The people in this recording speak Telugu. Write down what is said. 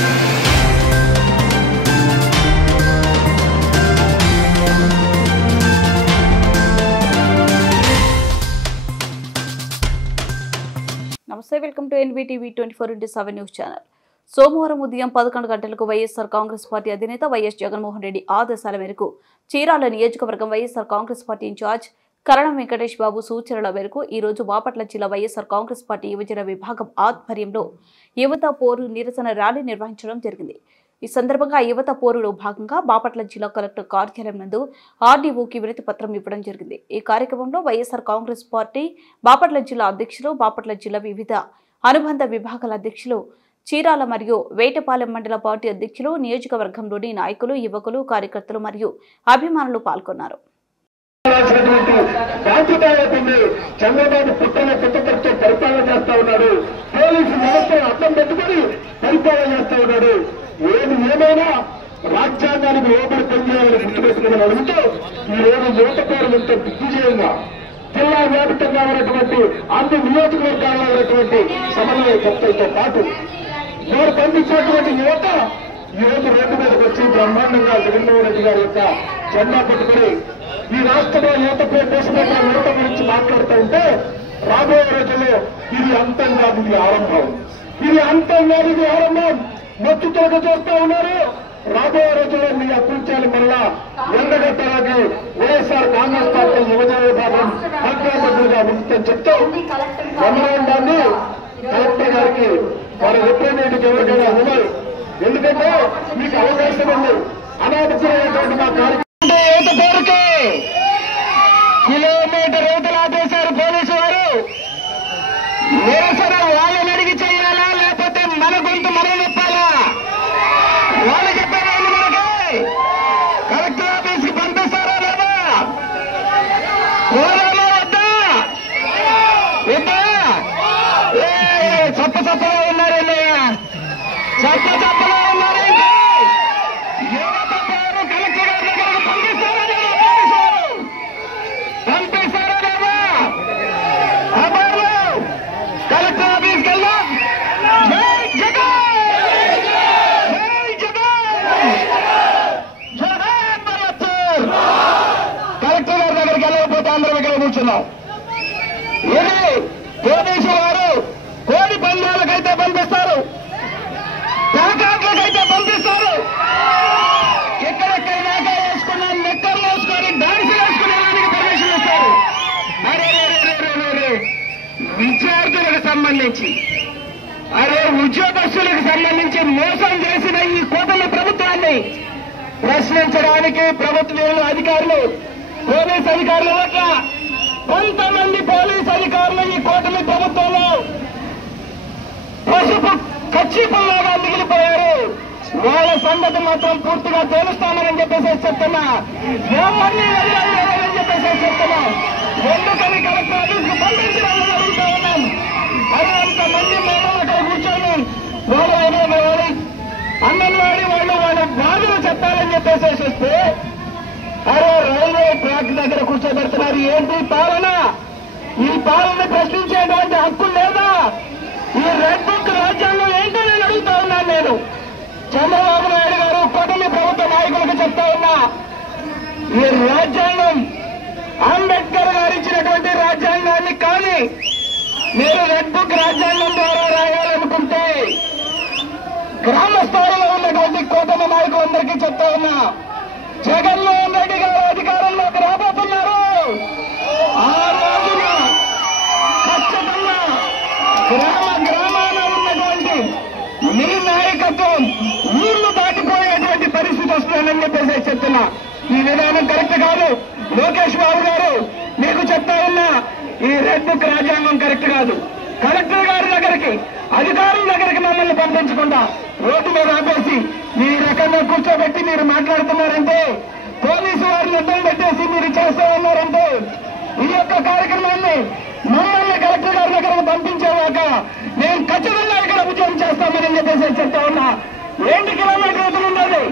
నమస్తే, వెల్కమ్ టు ఎన్బీటీవీ 24/7 న్యూస్ ఛానల్. సోమవారం ఉదయం 11 గంటలకు వైఎస్ఆర్ కాంగ్రెస్ పార్టీ అధినేత వైఎస్ జగన్మోహన్ రెడ్డి ఆదేశాల మేరకు చీరాల నియోజకవర్గం వైఎస్ఆర్ కాంగ్రెస్ పార్టీ ఇన్ఛార్జ్ కరణం వెంకటేష్ బాబు సూచనల మేరకు ఈ రోజు బాపట్ల జిల్లా వైఎస్ఆర్ కాంగ్రెస్ పార్టీ యువజన విభాగం ఆధ్వర్యంలో యువత పోరు నిరసన ర్యాలీ నిర్వహించడం జరిగింది. ఈ సందర్భంగా యువత పోరులో భాగంగా బాపట్ల జిల్లా కలెక్టర్ కార్యాలయం నందు ఆర్డీఓకి వినతి పత్రం ఇవ్వడం జరిగింది. ఈ కార్యక్రమంలో వైఎస్ఆర్ కాంగ్రెస్ పార్టీ బాపట్ల జిల్లా అధ్యక్షులు, బాపట్ల జిల్లా వివిధ అనుబంధ విభాగాల అధ్యక్షులు, చీరాల మరియు వేటపాలెం మండల పార్టీ అధ్యక్షులు, నియోజకవర్గంలోని నాయకులు, యువకులు, కార్యకర్తలు మరియు అభిమానులు పాల్గొన్నారు. చంద్రబాబు పుట్టల పుట్టతో పరిపాలన చేస్తా ఉన్నాడు. పోలీసు వ్యవస్థను అర్థం పెట్టుకుని పరిపాలన చేస్తా ఉన్నాడు. ఏమైనా రాజ్యాంగానికి లోపలి పనిచేయాలని గుర్తుపెట్టుకుని అడుగుతూ ఈ రోజు యువత పేరు ఎంతో దిగ్విజయంగా జిల్లా వ్యాప్తంగా ఉన్నటువంటి అన్ని నియోజకవర్గాల్లో ఉన్నటువంటి సమన్వయకర్తలతో పాటు వారు పంపించినటువంటి యువత ఈ రోజు రోడ్డు మీదకి వచ్చి బ్రహ్మాండంగా జగన్మోహన్ రెడ్డి గారి యొక్క జెండా పట్టుకుని ఈ రాష్ట్రంలో యువత పేరు దేశంలో యువత గురించి మాట్లాడుతూ ఉంటే రాబోయే రోజుల్లో ఇది అంతం కాదు, ఇది ఆరంభం. ఇది అంతం కాదు, ఇది ఆరంభం. మత్తుతోట చూస్తూ ఉన్నారు. రాబోయే రోజుల్లో మీ అకృత్యాలు మళ్ళా ఎండగట్టడానికి వైఎస్ఆర్ కాంగ్రెస్ పార్టీ యువజన విభాగం అగ్రపద్ధతిగా ఉంటుందని చెప్తూ మెమోరాండాన్ని కలెక్టర్ గారికి వారి రిప్రజెంటేటివ్ ఎవరికైనా ఇవ్వాలి. ఎందుకంటే మీకు అవకాశం ఉంది. అనాథమైనటువంటి మా కార్యక్రమం యువత పేరుకి కిలోమీటర్ యువతలు ఆపేశారు పోలీసు వారు. నిరసన వాళ్ళని అడిగి చేయాలా, లేకపోతే మన గొంతు మనం నొప్పాలా? వాళ్ళు చెప్పారు మనకి కలెక్టర్ ఆఫీస్ కి పంపిస్తారా లేదా? కోరాలా వద్దా? వద్దా? చప్పగా ఉన్నారండి, చప్పగా ఉన్నారు. యువత పేరు కలెక్టర్ గారి దగ్గరకు పంపిస్తారా లేదా? పంపిస్తారా లేదా? అబ్బాయిలు కలెక్టర్ ఆఫీస్కి వెళ్దాం. జై జగన్, జై జగన్, జగన్ బలత్తూర్. కలెక్టర్ గారి దగ్గరికి వెళ్ళకపోతే అందరం ఇక్కడ కూర్చున్నాం. ఇది పోలీసు వారు కోడి పందాలకైతే పంపిస్తారు, ప్యాకాట్లకైతే పంపిస్తారు. ఎక్కడెక్కడ దాకా వేసుకున్నాం, నెక్కర్లు వేసుకొని డాన్సులు వేసుకునేదానికి పర్మిషన్ ఇస్తారు. విద్యార్థులకు సంబంధించి ఉద్యోగస్తులకు సంబంధించి మోసం చేసిన ఈ కూటమి ప్రభుత్వాన్ని ప్రశ్నించడానికి ప్రభుత్వ అధికారులు, పోలీసు అధికారుల పట్ల కొంతమంది పోలీసు అధికారులు ఈ కూటమి ప్రభుత్వంలో పసుపు కచ్చిపల్లాగా మిగిలిపోయారు. వాళ్ళ సంగతి మాత్రం పూర్తిగా తేలుస్తామని చెప్పేసి చెప్తున్నా. ఎవరిని వదిలేదని చెప్పేసి చెప్తున్నా. ఎందుకని కలెక్టర్ ఆఫీస్కి పంపించాలని అడుగుతా ఉన్నాం. అదే అంతమంది మేము అక్కడ కూర్చొని వాళ్ళు అంగన్వాడీ వాళ్ళు వాళ్ళ బాధలు చెప్పాలని చెప్పేసి వస్తే అరే రైల్వే ట్రాక్ దగ్గర కూర్చోబెడుతున్నారు. ఏంటి పాలన? ఈ పాలన ప్రశ్నించేటువంటి హక్కు లేదా? ఈ రెడ్ బుక్ రాజ్యాంగం ఏంటో నేను అడుగుతా ఉన్నాను. నేను చంద్రబాబు నాయుడు గారు కూటమి ప్రభుత్వ నాయకులకు చెప్తా ఉన్నా, ఈ రాజ్యాంగం అంబేద్కర్ గారు ఇచ్చినటువంటి రాజ్యాంగాన్ని కానీ మీరు రెడ్ బుక్ రాజ్యాంగం ద్వారా రాయాలనుకుంటే గ్రామ స్థాయిలో ఉన్నటువంటి కూటమి నాయకులందరికీ చెప్తా ఉన్నా, జగన్మోహన్ రెడ్డి గారు అధికారంలోకి రాబోతున్నారు. ఆ రోజున ఖచ్చితంగా గ్రామాన ఉన్నటువంటి మీ నాయకత్వం ఊర్లు దాటిపోయేటువంటి పరిస్థితి వస్తుందని చెప్పేసి చెప్తున్నా. ఈ విధానం కరెక్ట్ కాదు. లోకేష్ బాబు గారు మీకు చెప్తా ఉన్నా, ఈ రెడ్ బుక్ రాజ్యాంగం కరెక్ట్ కాదు. కలెక్టర్ గారి దగ్గరికి, అధికారుల దగ్గరికి మమ్మల్ని పంపించకుండా రోడ్డు మీద ఆపేసి ఈ రకంగా కూర్చోబెట్టి మీరు మాట్లాడుతున్నారంటే, పోలీసు వారిని అడ్డం పెట్టేసి మీరు చేస్తా ఉన్నారంటే, ఈ యొక్క కార్యక్రమాన్ని మమ్మల్ని కలెక్టర్ గారి దగ్గరకు పంపించేదాకా మేము ఖచ్చితంగా ఇక్కడ ఉద్యోగం చేస్తామని చెప్పేసి చెప్తా ఉన్నా. 2 కిలోమీటర్లు ఉండాలి.